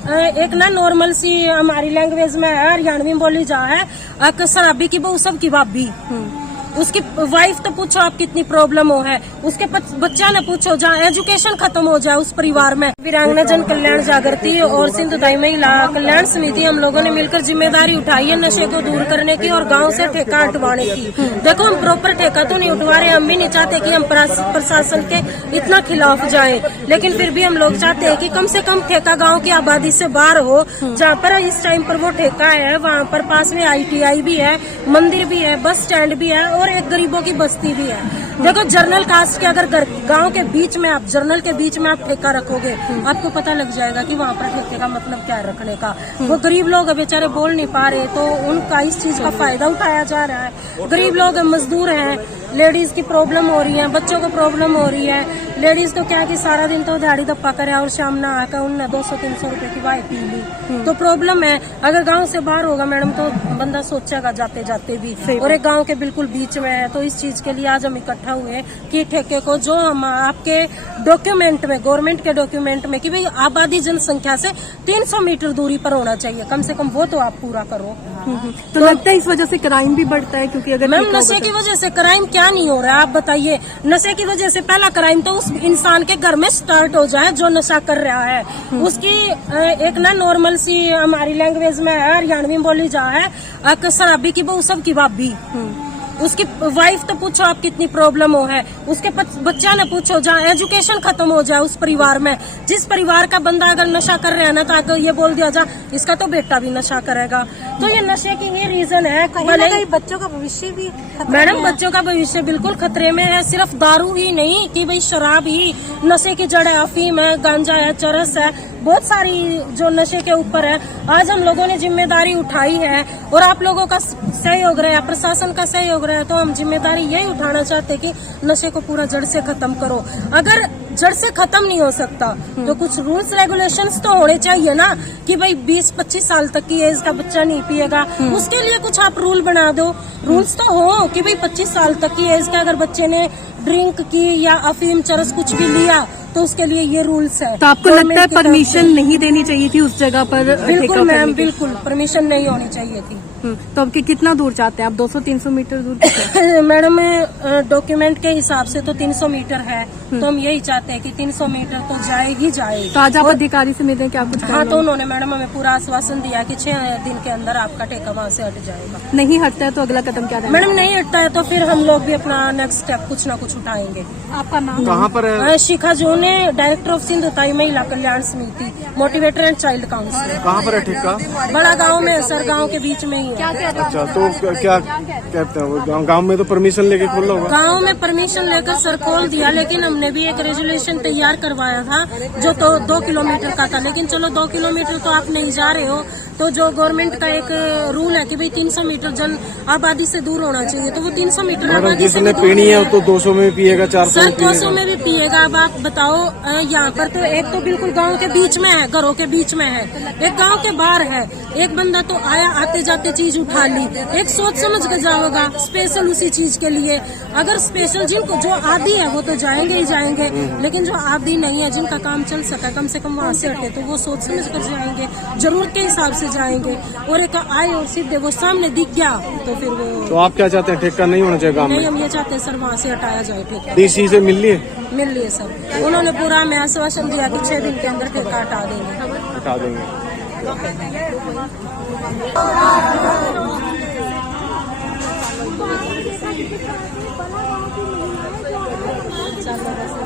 एक ना नॉर्मल सी हमारी लैंग्वेज में है, हरियाणवी बोली जा है, शराबी की बहू सब की भाभी। उसकी वाइफ तो पूछो आप कितनी प्रॉब्लम हो है, उसके बच्चा ने पूछो जहाँ एजुकेशन खत्म हो जाए उस परिवार में। वीरांगना जन कल्याण जागृति और सिंधुताई महिला कल्याण समिति हम लोगों ने मिलकर जिम्मेदारी उठाई है नशे को दूर करने की और गांव से ठेका हटवाने की। देखो हम प्रॉपर ठेका तो नहीं उठवा रहे, हम भी नहीं चाहते कि हम प्रशासन के इतना खिलाफ जाएं, लेकिन फिर भी हम लोग चाहते हैं कि कम से कम ठेका गाँव की आबादी से बाहर हो। जहाँ पर इस टाइम पर वो ठेका है वहाँ पर पास में ITI भी है, मंदिर भी है, बस स्टैंड भी है और एक गरीबों की बस्ती भी है। देखो जर्नल कास्ट के अगर गांव के बीच में आप जर्नल के बीच में आप ठेका रखोगे आपको पता लग जाएगा कि वहाँ पर ठेके का मतलब क्या है रखने का। वो गरीब लोग बेचारे बोल नहीं पा रहे तो उनका इस चीज का फायदा उठाया जा रहा है। गरीब लोग मजदूर हैं, लेडीज की प्रॉब्लम हो रही है, बच्चों को प्रॉब्लम हो रही है। लेडीज को क्या कि सारा दिन तो दिहाड़ी दप्पा करे और शाम ना आकर उनने 200-300 रुपए की वाई पी ली तो प्रॉब्लम है। अगर गांव से बाहर होगा मैडम तो बंदा सोचेगा जाते जाते भी, और एक गांव के बिल्कुल बीच में है। तो इस चीज के लिए आज हम इकट्ठा हुए कि ठेके को जो हम आपके डॉक्यूमेंट में, गवर्नमेंट के डॉक्यूमेंट में कि भाई आबादी जनसंख्या से 300 मीटर दूरी पर होना चाहिए कम से कम, वो तो आप पूरा करो। तो लगता है इस वजह से क्राइम भी बढ़ता है, क्योंकि अगर मैम नशे की वजह से क्राइम क्या नहीं हो रहा है आप बताइए। नशे की वजह से पहला क्राइम तो उस इंसान के घर में स्टार्ट हो जाए जो नशा कर रहा है। उसकी एक ना नॉर्मल सी हमारी लैंग्वेज में है, हरियाणवी बोली जा है, शराबी की बहू सब की भाभी। उसकी वाइफ तो पूछो आप कितनी प्रॉब्लम हो है, उसके बच्चा ने पूछो जहाँ एजुकेशन खत्म हो जाए उस परिवार में। जिस परिवार का बंदा अगर नशा कर रहा है ना तो आगे ये बोल दिया जा इसका तो बेटा भी नशा करेगा। तो ये नशे की ही रीजन है। कहीं बच्चों का भविष्य भी मैडम बच्चों का भविष्य बिल्कुल खतरे में है। सिर्फ दारू ही नहीं कि भाई शराब ही नशे की जड़ है, अफीम है, गांजा है, चरस है, बहुत सारी जो नशे के ऊपर है। आज हम लोगों ने जिम्मेदारी उठाई है और आप लोगों का सहयोग रहा है, प्रशासन का सहयोग रहा है, तो हम जिम्मेदारी यही उठाना चाहते हैं कि नशे को पूरा जड़ से खत्म करो। अगर जड़ से खत्म नहीं हो सकता तो कुछ रूल्स रेगुलेशंस तो होने चाहिए ना कि भाई 20-25 साल तक की एज का बच्चा नहीं पिएगा, उसके लिए कुछ आप रूल बना दो। रूल्स तो हो कि भाई 25 साल तक की एज का अगर बच्चे ने ड्रिंक की या अफीम चरस कुछ भी लिया तो उसके लिए ये रूल्स है। तो आपको लगता है परमिशन नहीं देनी चाहिए थी उस जगह पर? बिल्कुल मैम, बिल्कुल परमिशन नहीं होनी चाहिए थी। तो अब कितना दूर चाहते हैं आप? 200-300 मीटर दूर? मैडम डॉक्यूमेंट के हिसाब से तो 300 मीटर है, तो हम यही चाहते हैं कि 300 मीटर तो जाएगी जाएगी। तो आज आप अधिकारी से मिले क्या कुछ? हाँ, तो उन्होंने मैडम हमें पूरा आश्वासन दिया कि 6 दिन के अंदर आपका ठेका वहाँ से हट जाएगा। नहीं हटता है तो अगला कदम क्या रहेगा? मैडम नहीं हटता है तो फिर हम लोग भी अपना नेक्स्ट स्टेप कुछ ना कुछ उठाएंगे। आपका नाम? कहाँ पर है? शिखा जून, डायरेक्टर ऑफ सिंधुताई महिला कल्याण समिति, मोटिवेटर एंड चाइल्ड काउंसिलर। कहाँ पर है ठेका? बड़ा गाँव में है सर, गाँव के बीच में ही है। अच्छा, तो क्या कहते हैं गांव में तो परमिशन लेके खोला होगा? गांव में परमिशन लेकर सर खोल दिया, लेकिन हमने भी एक रेजुलेशन तैयार करवाया था जो तो 2 किलोमीटर का था। लेकिन चलो 2 किलोमीटर तो आप नहीं जा रहे हो, तो जो गवर्नमेंट का एक रूल है कि भाई 300 मीटर जन आबादी से दूर होना चाहिए, तो वो 300 मीटर आबादी से जिसने पीनी है तो 200 में पिएगा, 400 सर 200 में भी पिएगा। अब आप बताओ यहाँ पर तो एक तो बिल्कुल गांव के बीच में है, घरों के बीच में है, एक गांव के बाहर है। एक बंदा तो आया आते जाते चीज उठा ली, एक सोच समझ कर जाओगा स्पेशल उसी चीज के लिए। अगर स्पेशल जिनको जो आदी है वो तो जाएंगे ही जाएंगे, लेकिन जो आदी नहीं है जिनका काम चल सका कम से कम वहाँ से हटे तो वो सोच समझ कर जाएंगे, जरूरत के हिसाब से जाएंगे। और एक आए और सीधे वो सामने दिख गया तो फिर वो। तो आप क्या चाहते हैं? ठेका नहीं होना चाहिए गाँव में? नहीं, हम ये चाहते हैं सर वहाँ से हटाया जाए ठेका। DC से मिल लिए सर, उन्होंने पूरा हमें आश्वासन दिया कि 6 दिन के अंदर ठेका हटा देंगे। हटा देंगे। चलो बस।